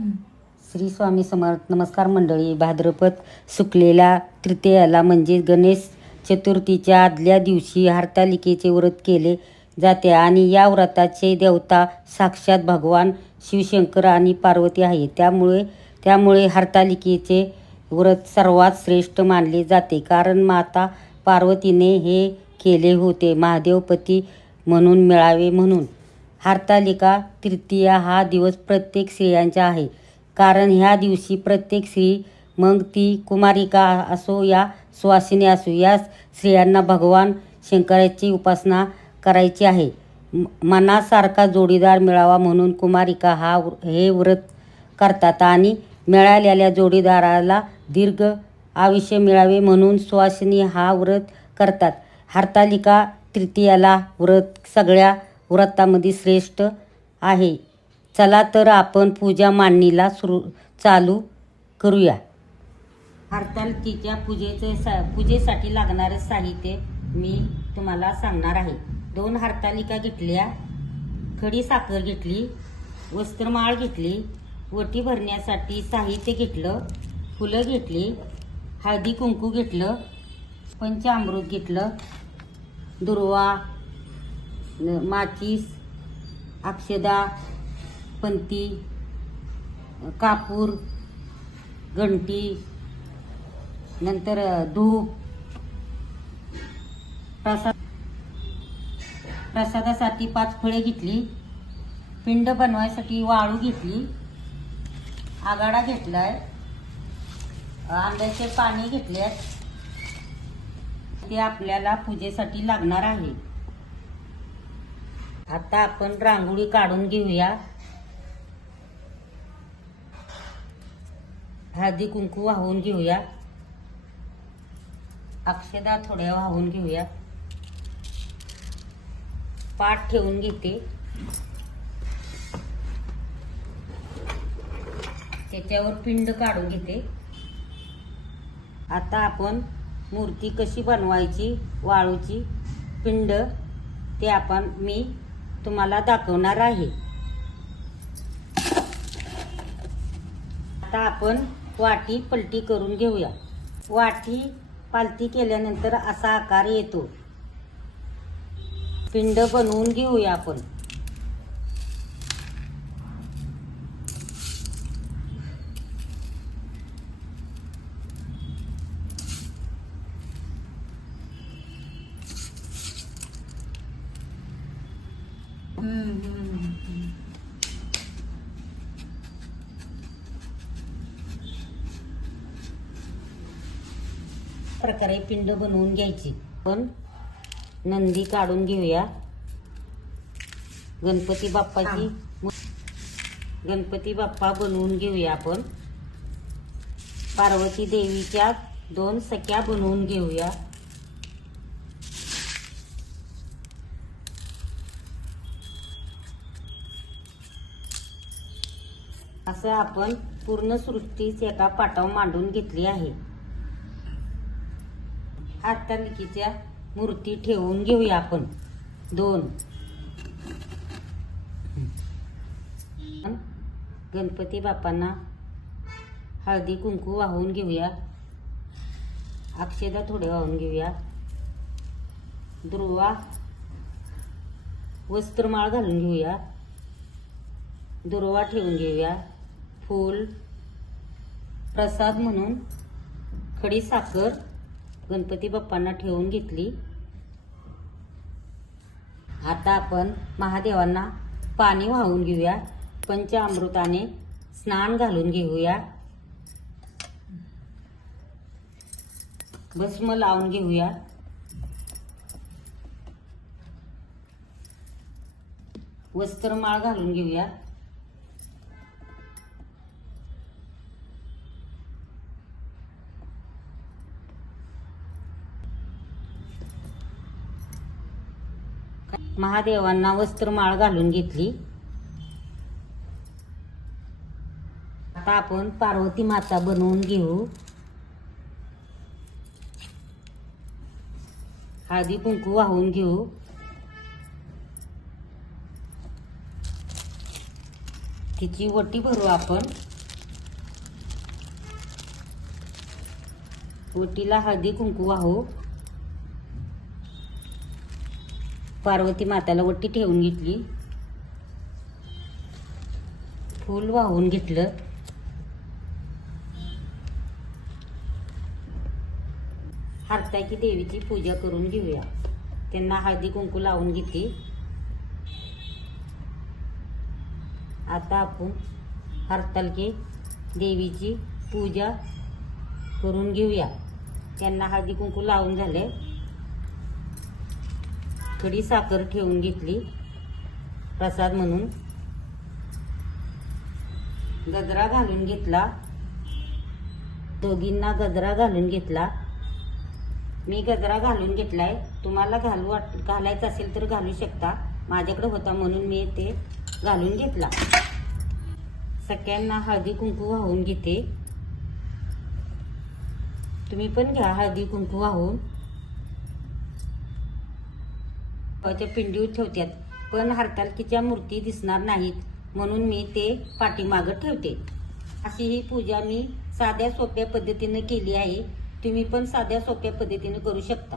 श्री स्वामी समर्थ. नमस्कार मंडळी. भाद्रपद शुक्लेला तृतीयाला म्हणजे गणेश चतुर्थीच्या आदल्या दिवशी हरतालिकेचे व्रत केले जाते आणि या व्रताचे देवता साक्षात भगवान शिवशंकर आणि पार्वती आहे. त्यामुळे हरतालिकेचे व्रत सर्वात श्रेष्ठ मानले जाते, कारण माता पार्वतीने हे केले होते महादेवपती म्हणून मिळावे म्हणून. हरतालिका तृतीया हा दिवस प्रत्येक स्त्रियांचा आहे, कारण ह्या दिवशी प्रत्येक स्त्री, मग ती कुमारिका असो या सुवासिनी असो, या स्त्रियांना भगवान शंकराची उपासना करायची आहे. मनासारखा जोडीदार मिळावा म्हणून कुमारिका हे व्रत करतात आणि मिळालेल्या जोडीदाराला दीर्घ आयुष्य मिळावे म्हणून सुवासिनी हा व्रत करतात. हरतालिका तृतीयाला व्रत सगळ्या व्रतामध्ये श्रेष्ठ आहे. चला तर आपण पूजा मांडणीला चालू करूया. हरतालिकेच्या पूजेसाठी लागणारे साहित्य मी तुम्हाला सांगणार आहे. 2 हरतालिका घेतल्या, खडी साखर घेतली, वस्त्रमाळ घेतली, वटी भरण्यासाठी साहित्य घेतलं, फुलं घेतली, हळदी कुंकू घेतलं, पंचामृत घेतलं, दुर्वा, माचीस, अक्षदा, पंती, कापूर, घंटी, नंतर धूप, प्रसादासाठी 5 फळे घेतली, पिंड बनवायसाठी वाळू घेतली, आघाडा घेतलाय, आंब्याचे पाणी घेतले. ते आपल्याला पूजेसाठी लागणार आहे. आता आपण रांगोळी काढून घेऊया. हळदी कुंकू वाहून घेऊया, अक्षदा थोड्या वाहून घेऊया, पाट ठेवून घेते, त्याच्यावर पिंड काढून घेते. आता आपण मूर्ती कशी बनवायची, वाळूची पिंड, ते मी तुम्हाला दाखवणार आहे. आता आपण वाटी पलटी करून घेऊया. वाटी पालती केल्यानंतर असा आकार येतो. पिंड बनवून घेऊया आपण. प्रकारे पिंड बनवून घ्यायची. पण नंदी काढून घेऊया. गणपती बाप्पा बनवून घेऊया आपण. पार्वती देवीच्या 2 सख्या बनवून घेऊया. असं आपण पूर्ण सृष्टीच एका पाटावर मांडून घेतली आहे. हरतालिकेच्या मूर्ती ठेवून घेऊया आपण 2. गणपती बाप्पांना हळदी कुंकू वाहून घेऊया, अक्षदा थोडे वाहून घेऊया, दुर्वा, वस्त्रमाळ घालून घेऊया, दुर्वा ठेवून घेऊया, फूल, प्रसाद म्हणून खडी साखर गणपती बाप्पांना ठेवून घेतली. आता आपण महादेवांना पाणी वाहून घेऊया. पंचामृताने स्नान घालून घेऊया. भस्म लावून घेऊया. वस्त्रमाळ घालून घेऊया. महादेवांना वस्त्रमाळ घालून घेतली. आता आपण पार्वती माता बनवून घेऊ. हळदी कुंकू वाहून घेऊ. तिची वटी भरू आपण. ओटीला हळदी कुंकू वाहू. पार्वती माताला ओटी ठेवून घेतली. फूल वाहून घेतलं. हरताळकी देवीची पूजा करून घेऊया. त्यांना हळदी कुंकू लावून घेते. आता आपण हरताळकी देवीची पूजा करून घेऊया. त्यांना हळदी कुंकू लावून झाले. थोडी साखर ठेवून घेतली प्रसाद म्हणून. गजरा घालून घेतला. दोघींना गजरा घालून घेतला. मी गजरा घालून घेतलाय. तुम्हाला घालायचं असेल तर घालू शकता. माझ्याकडे होता म्हणून मी ते घालून घेतला. सगळ्यांना हळदी कुंकू वाहून घेते. तुम्ही पण घ्या हळदी कुंकू वाहून. त्या पिंडीवर ठेवतात, पण हरताळकीच्या मूर्ती दिसणार नाहीत म्हणून मी ते पाठीमागं ठेवते. अशी ही पूजा मी साध्या सोप्या पद्धतीने केली आहे. तुम्ही पण साध्या सोप्या पद्धतीने करू शकता.